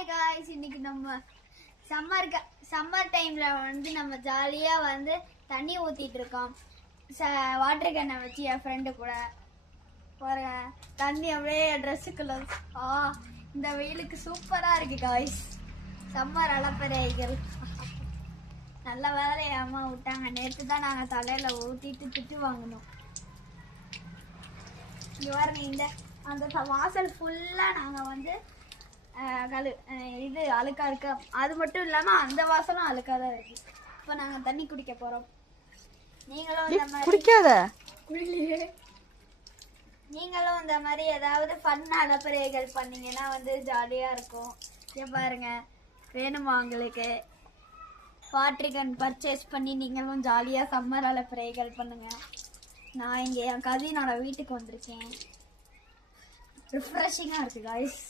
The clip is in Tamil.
ஹாய் காய்ஸ், இன்னைக்கு நம்ம சம்மர் டைம்ல வந்து நம்ம ஜாலியா வந்து தண்ணி ஊத்திட்டு இருக்கோம். வாட்டர் கேனை வச்சு என் ஃப்ரெண்டு கூட பாருங்க, தண்ணி அப்படியே ட்ரெஸ்ஸுக்குள்ள. இந்த வெயிலுக்கு சூப்பரா இருக்கு காய்ஸ். சம்மர் அலப்பறைகள் நல்ல வேலையை அம்மா விட்டாங்க. நேற்று தான் நாங்கள் தலையில ஊத்திட்டு திட்டு வாங்கணும். இங்க பாருங்க, இந்த அந்த வாசல் ஃபுல்லா நாங்க வந்து இது அழுக்கா இருக்கு. அது மட்டும் இல்லாம அந்த வாசலும் அழுக்கா தான் இருக்கு. இப்போ நாங்க தண்ணி குடிக்க போறோம். நீங்களும் இந்த மாதிரி குடிக்காத. நீங்களும் இந்த மாதிரி ஏதாவது ஃபன் அலப்பறைகள் பண்ணீங்கன்னா வந்து ஜாலியா இருக்கும். இங்க பாருங்க, வேணுமா உங்களுக்கு வாட்டர் கேன் பர்ச்சேஸ் பண்ணி நீங்களும் ஜாலியா சம்மர் அலப்பறைகள் பண்ணுங்க. நான் இங்கே என் கசினோட வீட்டுக்கு வந்திருக்கேன். ரிஃப்ரெஷிங்கா இருக்கு காய்ஸ்.